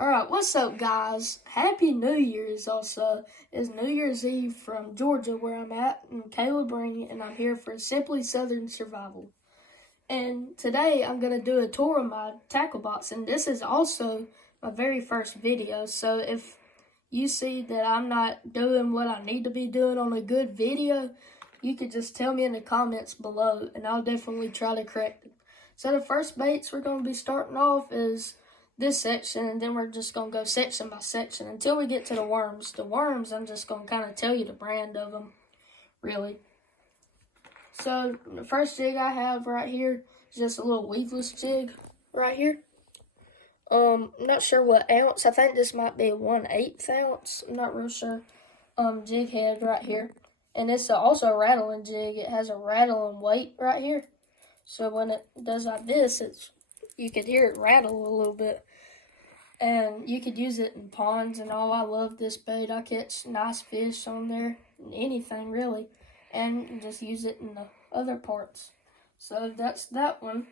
Alright, what's up, guys? Happy New Year's also. It's New Year's Eve from Georgia, where I'm at. I'm Caleb Ring, and I'm here for Simply Southern Survival. And today I'm going to do a tour of my tackle box, and this is also my very first video. So if you see that I'm not doing what I need to be doing on a good video, you could just tell me in the comments below, and I'll definitely try to correct it. So the first baits we're going to be starting off is this section, and then we're just going to go section by section until we get to the worms. The worms, I'm just going to kind of tell you the brand of them, really. So the first jig I have right here is just a little weedless jig right here. I'm not sure what ounce. I think this might be 1/8 ounce. I'm not real sure. Jig head right here. And it's also a rattling jig. It has a rattling weight right here. So when it does like this, you could hear it rattle a little bit. And you could use it in ponds and all. I love this bait. I catch nice fish on there, anything really, and just use it in the other parts. So that's that one.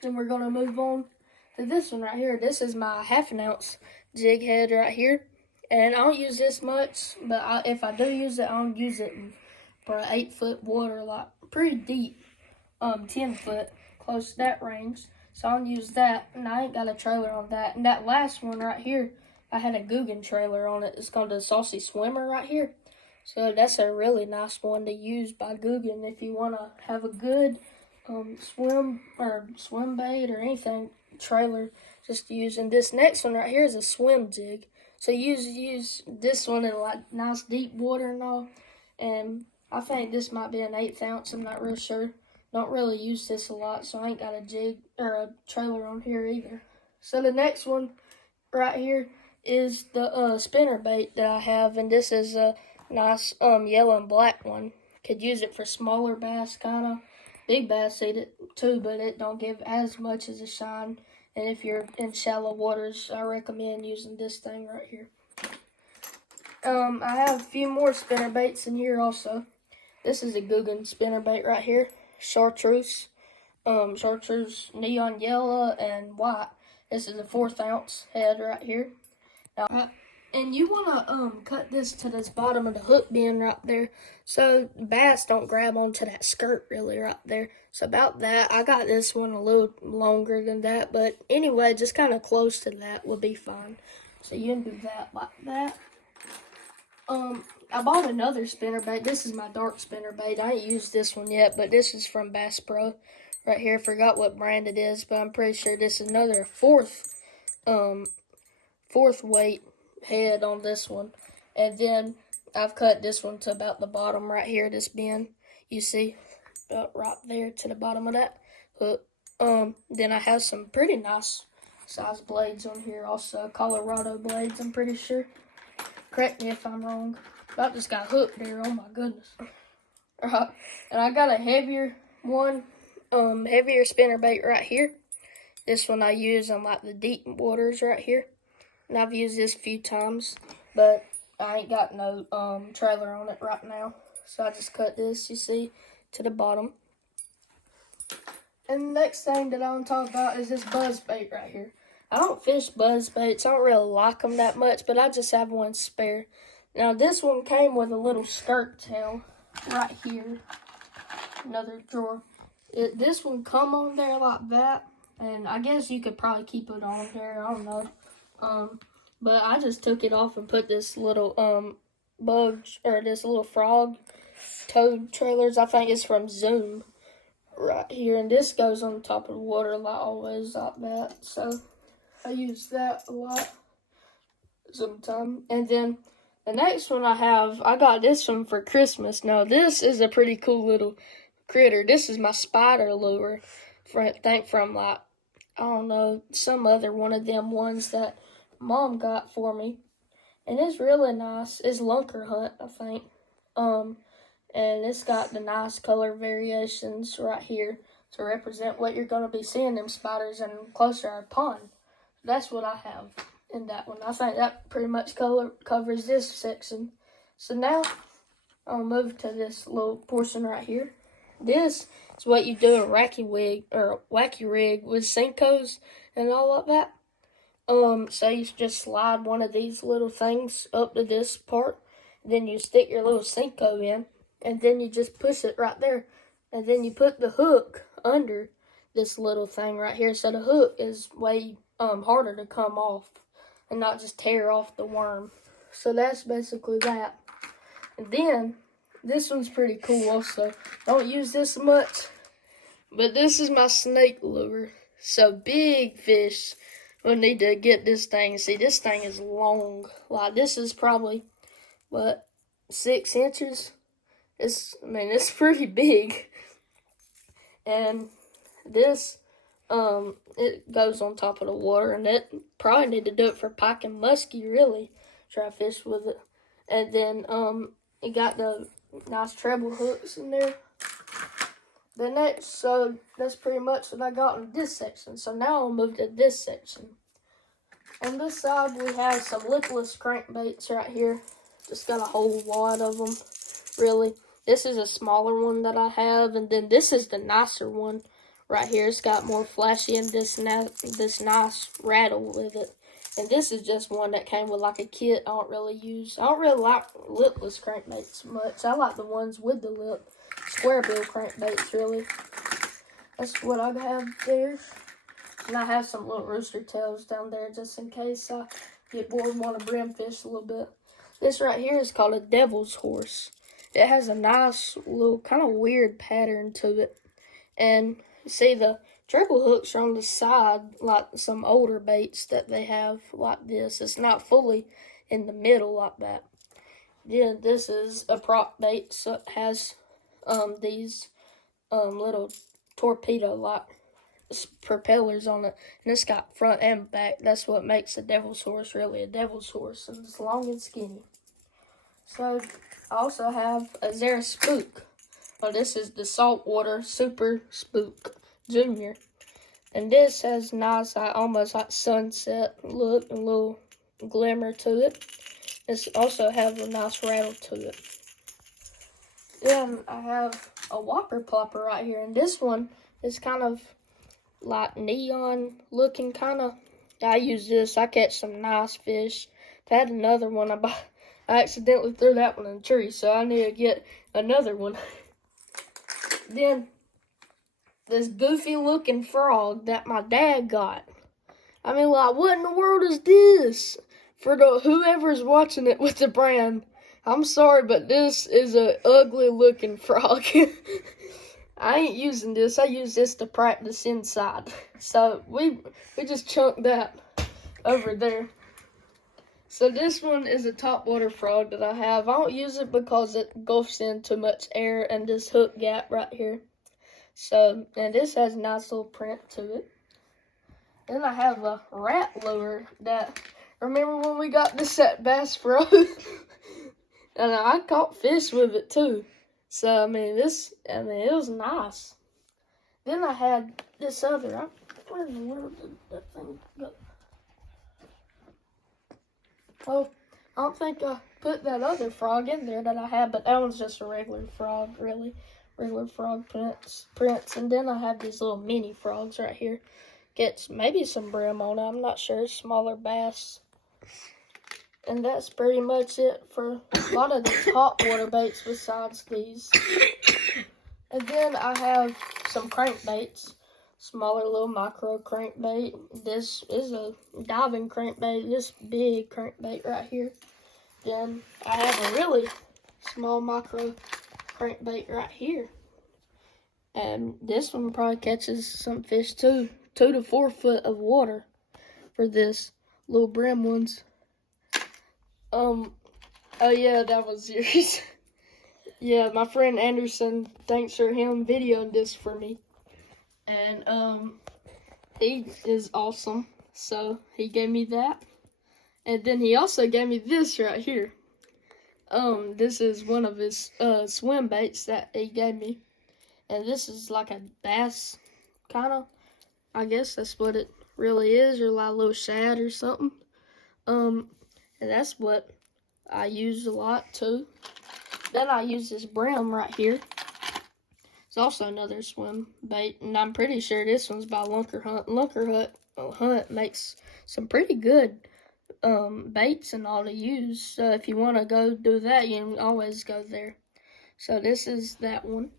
Then we're gonna move on to this one right here. This is my 1/2 ounce jig head right here, and I don't use this much, but if I do use it, I don't use it in for 8-foot water, like pretty deep, 10 foot, close to that range. So I'll use that, and I ain't got a trailer on that. And that last one right here, I had a Googan trailer on it. It's called the Saucy Swimmer right here. So that's a really nice one to use by Googan if you want to have a good swim bait or anything trailer just to use. And this next one right here is a swim jig. So use this one in like nice deep water and all. And I think this might be an 1/8 ounce. I'm not real sure. Don't really use this a lot, so I ain't got a jig or a trailer on here either. So the next one right here is the spinner bait that I have, and this is a nice yellow and black one. Could use it for smaller bass, kind of. Big bass eat it too, but it don't give as much as a shine. And if you're in shallow waters, I recommend using this thing right here. I have a few more spinner baits in here also. This is a Googan spinner bait right here. Chartreuse. Chartreuse neon yellow and white. This is a 1/4 ounce head right here. Now, and you want to cut this to this bottom of the hook bend right there, so bass don't grab onto that skirt really right there. So about that, I got this one a little longer than that, but anyway, just kind of close to that will be fine. So you can do that like that. I bought another spinner bait. This is my dark spinner bait. I ain't used this one yet, but this is from Bass Pro right here. Forgot what brand it is, but I'm pretty sure this is another fourth weight head on this one. And then I've cut this one to about the bottom right here, this bend. You see, about right there to the bottom of that hook. Then I have some pretty nice size blades on here also. Colorado blades, I'm pretty sure. Correct me if I'm wrong. I just got hooked there. Oh my goodness. And I got a heavier one, heavier spinner bait right here. This one I use on like the deep waters right here. And I've used this a few times, but I ain't got no trailer on it right now. So I just cut this, you see, to the bottom. And the next thing that I want to talk about is this buzz bait right here. I don't fish buzz baits. I don't really like them that much, but I just have one spare. Now, this one came with a little skirt tail right here. Another drawer. This one come on there like that, and I guess you could probably keep it on there. I don't know. But I just took it off and put this little this little frog toad trailers. I think it's from Zoom right here, and this goes on top of the water like always like that. So I use that a lot sometimes. And then the next one I got this one for Christmas. Now, this is a pretty cool little critter. This is my spider lure. From like, I don't know, some other one of them ones that Mom got for me. And it's really nice. It's Lunker Hunt, I think. And it's got the nice color variations right here to represent what you're going to be seeing them spiders in closer to our pond. That's what I have in that one. I think that pretty much covers this section. So now I'll move to this little portion right here. This is what you do in wacky rig with Senkos and all of that. So you just slide one of these little things up to this part, then you stick your little Senko in, and then you just push it right there, and then you put the hook under this little thing right here, so the hook is way harder to come off and not just tear off the worm. So that's basically that. And then this one's pretty cool also. Don't use this much, but this is my snake lure. So big fish will need to get this thing. See, this thing is long. Like, this is probably, what, 6 inches? It's pretty big. And this, it goes on top of the water, and it probably need to do it for pike and muskie, really. Try to fish with it. And then, it got the nice treble hooks in there. So that's pretty much what I got in this section. So now I'll move to this section. On this side, we have some lipless crankbaits right here. Just got a whole lot of them, really. This is a smaller one that I have, and then this is the nicer one right here. It's got more flashy and this nice rattle with it. And this is just one that came with like a kit I don't really like lipless crankbaits much. I like the ones with the lip. Square bill crankbaits, really. That's what I have there. And I have some little rooster tails down there just in case I get bored and want to brim fish a little bit. This right here is called a devil's horse. It has a nice little kind of weird pattern to it. And you see the treble hooks are on the side like some older baits that they have like this. It's not fully in the middle like that. Then this is a prop bait, so it has these little torpedo like propellers on it, and it's got front and back. That's what makes a devil's horse really a devil's horse, and it's long and skinny. So I also have a Zara Spook. Well, this is the Saltwater Super Spook Junior, and this has nice, almost like sunset look and a little glimmer to it. It also has a nice rattle to it. Then I have a Whopper Plopper right here, and this one is kind of like neon looking kind of. I use this, I catch some nice fish. I had another one, I accidentally threw that one in the tree, so I need to get another one. Then this goofy looking frog that my dad got. I mean, like, what in the world is this? For whoever's watching it with the brand, I'm sorry, but this is a ugly looking frog. I ain't using this. I use this to practice inside. So we just chunked that over there. So this one is a topwater frog that I have. I don't use it because it gulfs in too much air and this hook gap right here. So, and this has a nice little print to it. Then I have a rat lure that, remember when we got this at Bass Pro? And I caught fish with it too. So, it was nice. Then I had this other, where in the world did that thing go? Oh, I don't think I put that other frog in there that I had, but that one's just a regular frog, really. Regular frog prints. And then I have these little mini frogs right here. Gets maybe some brim on it, I'm not sure, smaller bass. And that's pretty much it for a lot of the top water baits besides these. And then I have some crankbaits, smaller little micro crankbait. This is a diving crankbait, this big crankbait right here. Then I have a really small micro crankbait right here. And this one probably catches some fish too. 2 to 4 foot of water for this little brim ones. Oh yeah, that was yours. Yeah, my friend Anderson, thanks for him videoing this for me. And he is awesome. So he gave me that. And then he also gave me this right here. This is one of his swim baits that he gave me. And this is like a bass kind of. I guess that's what it really is, or like a little shad or something. And that's what I use a lot too. Then I use this brim right here. It's also another swim bait, and I'm pretty sure this one's by Lunker Hut. Lunker Hut hunt makes some pretty good baits and all to use. So if you want to go do that, you can always go there. So this is that one.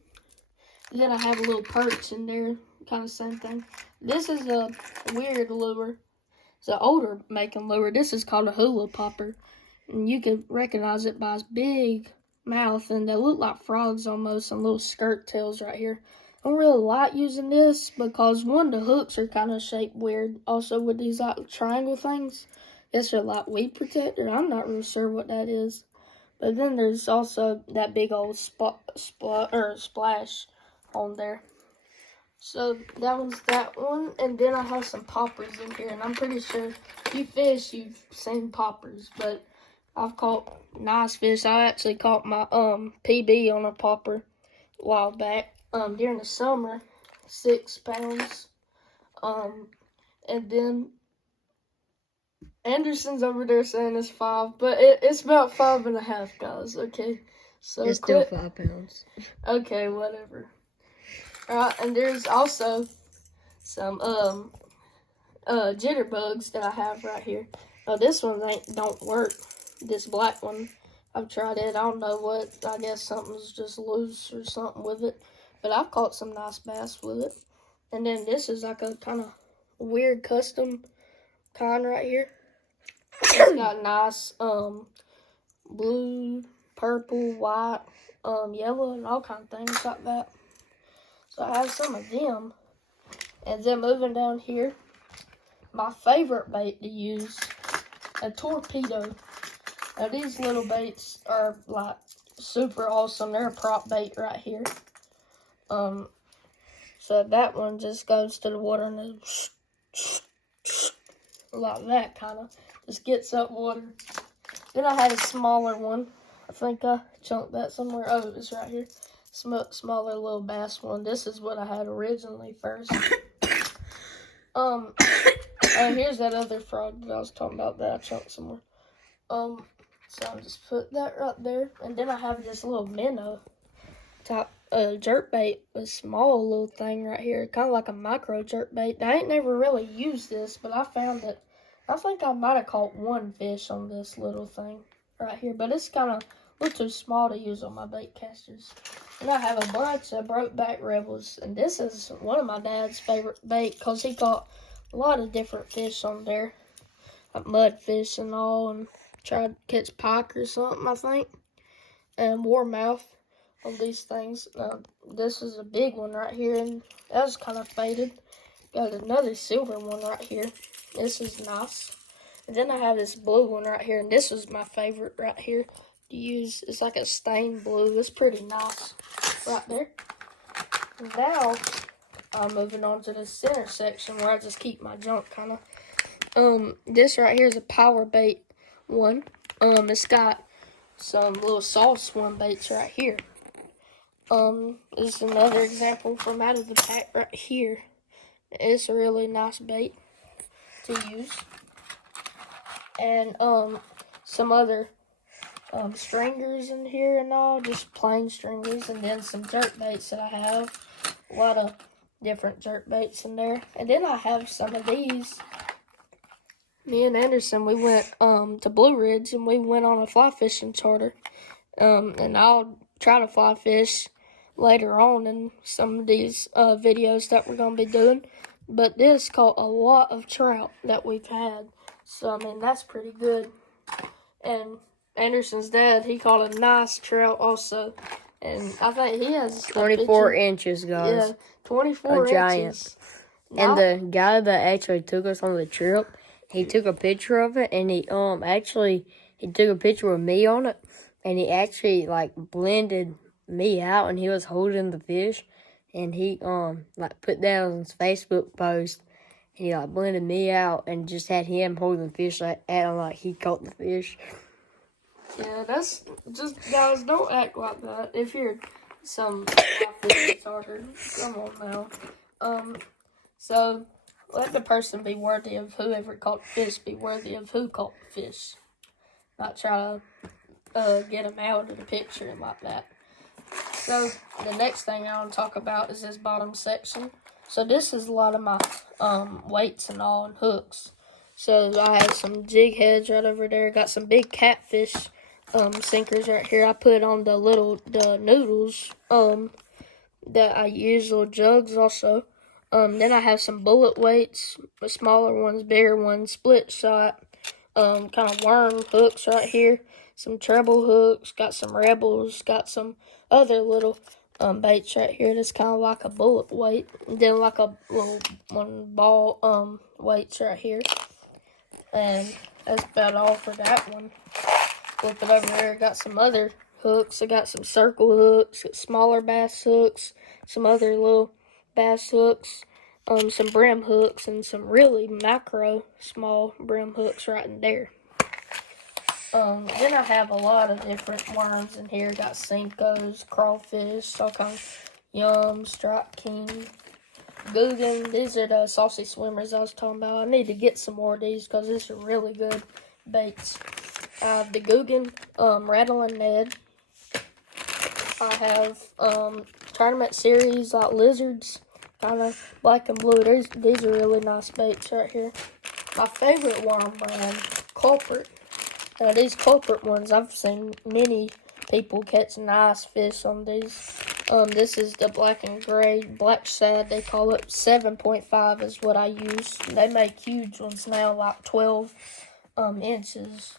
Then I have a little perch in there, kind of same thing. This is a weird lure. It's an older making lure. This is called a hula popper. And you can recognize it by its big mouth, and they look like frogs almost, and little skirt tails right here. I don't really like using this because one, the hooks are kind of shaped weird. Also with these like triangle things, yes, they're like weed protector. I'm not really sure what that is. But then there's also that big old splash on there. So that one's that one, and then I have some poppers in here, and I'm pretty sure if you fish, you've seen poppers, but I've caught nice fish. I actually caught my PB on a popper a while back during the summer, 6 pounds. And then Anderson's over there saying it's 5, but it's about 5.5, guys. Okay, so it's still 5 pounds. Okay, whatever. Alright, and there's also some jitterbugs that I have right here. Oh, this one don't work. This black one, I've tried it. I don't know what. I guess something's just loose or something with it. But I've caught some nice bass with it. And then this is like a kind of weird custom kind right here. It's got nice blue, purple, white, yellow, and all kind of things like that. So I have some of them. And then moving down here, my favorite bait to use, a torpedo. Now these little baits are like super awesome. They're a prop bait right here. So that one just goes to the water and then like that kind of just gets up water. Then I had a smaller one. I think I chunked that somewhere. Oh, it's right here. Smaller little bass one. This is what I had originally first. And here's that other frog that I was talking about that I chunked somewhere. So I'll just put that right there. And then I have this little minnow type jerkbait, a small little thing right here, kind of like a micro jerkbait. I ain't never really used this, but I found it. I think I might have caught one fish on this little thing right here, but it's kind of a little too small to use on my bait casters. And I have a bunch of Brokeback Rebels, and this is one of my dad's favorite bait because he caught a lot of different fish on there, like mudfish and all, and tried to catch pike or something, I think, and warmouth on these things. This is a big one right here, and that was kind of faded. Got another silver one right here. This is nice. And then I have this blue one right here, and this was my favorite right here to use. It's like a stained blue. It's pretty nice right there. Now, I'm moving on to the center section where I just keep my junk kind of. This right here is a power bait one. It's got some little soft swim baits right here. This is another example from out of the pack right here. It's a really nice bait to use. And some other stringers in here and all, just plain stringers, and then some jerk baits that I have. A lot of different jerk baits in there. And then I have some of these. Me and Anderson, we went to Blue Ridge, and we went on a fly fishing charter. And I'll try to fly fish later on in some of these videos that we're going to be doing. But this caught a lot of trout that we've had. So, I mean, that's pretty good. And Anderson's dad, he caught a nice trout also. And I think he has 24 inches, guys. Yeah, 24 a giant. inches. And the guy that actually took us on the trip, he took a picture of it, and he took a picture with me on it, and he actually like blended me out, and he was holding the fish, and he like put that on his Facebook post, and he like blended me out and just had him holding the fish like he caught the fish. Yeah, that's just, guys, don't act like that. If you're some retarded, come on now. So let the person be worthy of whoever caught the fish be worthy of who caught the fish. Not try to get them out of the picture like that. So the next thing I want to talk about is this bottom section. So this is a lot of my weights and all and hooks. So I have some jig heads right over there. Got some big catfish sinkers right here. I put on the noodles that I use, little jugs also. Then I have some bullet weights, smaller ones, bigger ones, split shot, kind of worm hooks right here. Some treble hooks, got some rebels, got some other little baits right here. That's kind of like a bullet weight. And then like a little one ball weights right here. And that's about all for that one. Looking over there, got some other hooks. I got some circle hooks, smaller bass hooks, some other little bass hooks, some brim hooks, and some really macro small brim hooks right in there. Then I have a lot of different worms in here. Got Senkos, crawfish, all kinds of yum, striped king, Guggen. These are the saucy swimmers I was talking about. I need to get some more of these because these are really good baits. I have the Guggen, Rattling Ned. I have tournament series like lizards, kind of black and blue. These are really nice baits right here. My favorite worm brand, Culprit. Now these Culprit ones, I've seen many people catch nice fish on these. This is the black and gray, black shad they call it. 7.5 is what I use. They make huge ones now, like 12 inches,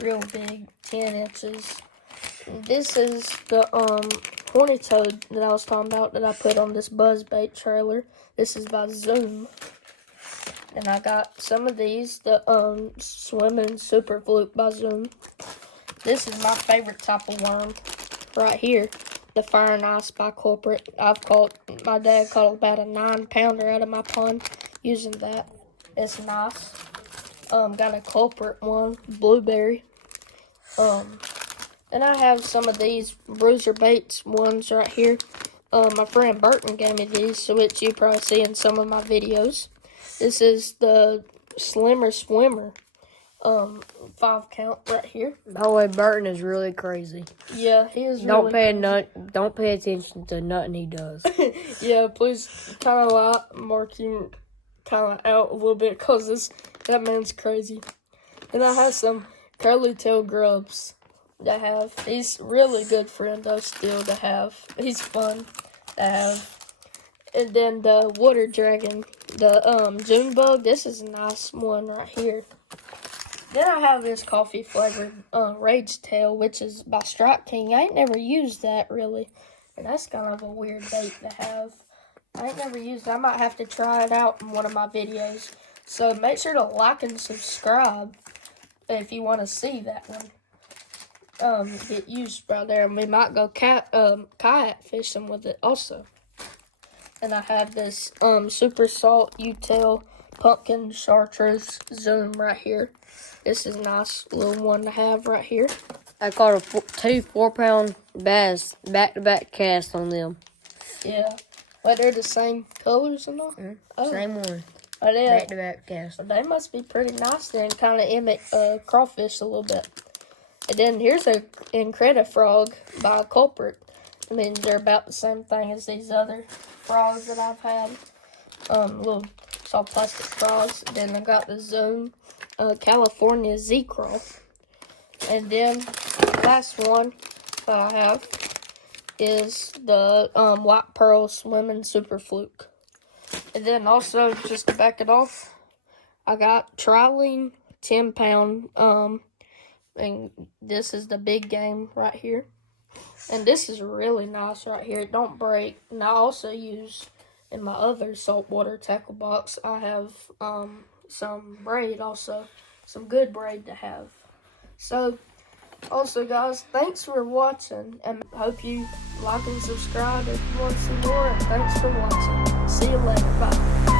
real big, 10 inches. This is the horny toad that I was talking about that I put on this buzzbait trailer. This is by Zoom. And I got some of these, the Swimming Super Fluke by Zoom. This is my favorite type of worm right here, the Fire and Ice by Culprit. My dad caught about a 9-pounder out of my pond using that. It's nice. Got a Culprit one, Blueberry. Then I have some of these Bruiser Baits ones right here. My friend Burton gave me these, so which you probably see in some of my videos. This is the Slimmer Swimmer 5-count right here. By the way, Burton is really crazy. Yeah, he is really crazy. Don't pay attention to nothing he does. Yeah, please kind of mark him kind of out a little bit because that man's crazy. And I have some curly tail grubs that have. He's really good friend though still to have. He's fun to have. And then the water dragon, the June bug. This is a nice one right here. Then I have this coffee flavored Rage Tail, which is by Strike King. I ain't never used that really, and that's kind of a weird bait to have. I ain't never used it. I might have to try it out in one of my videos. So make sure to like and subscribe if you want to see that one get used right there. And we might go kayak fishing with it also. And I have this Super Salt U-Tail Pumpkin Chartreuse Zoom right here. This is a nice little one to have right here. I caught two 4-pound bass back-to-back cast on them. Yeah. But they're the same colors and all? Mm-hmm. Oh. Same one. Oh, yeah. Back-to-back cast. They must be pretty nice then, kind of imitate crawfish a little bit. And then here's a Incredifrog by Culprit. I mean, they're about the same thing as these other frogs that I've had. Little soft plastic frogs. Then I got the Zoom California Z-Crawl. And then the last one I have is the White Pearl Swimming Super Fluke. And then also, just to back it off, I got Trilene 10-pound. And this is the big game right here. And this is really nice right here. It don't break. And I also use, in my other saltwater tackle box, I have some braid also. Some good braid to have. So, also guys, thanks for watching. And I hope you like and subscribe if you want to see more. And thanks for watching. See you later. Bye.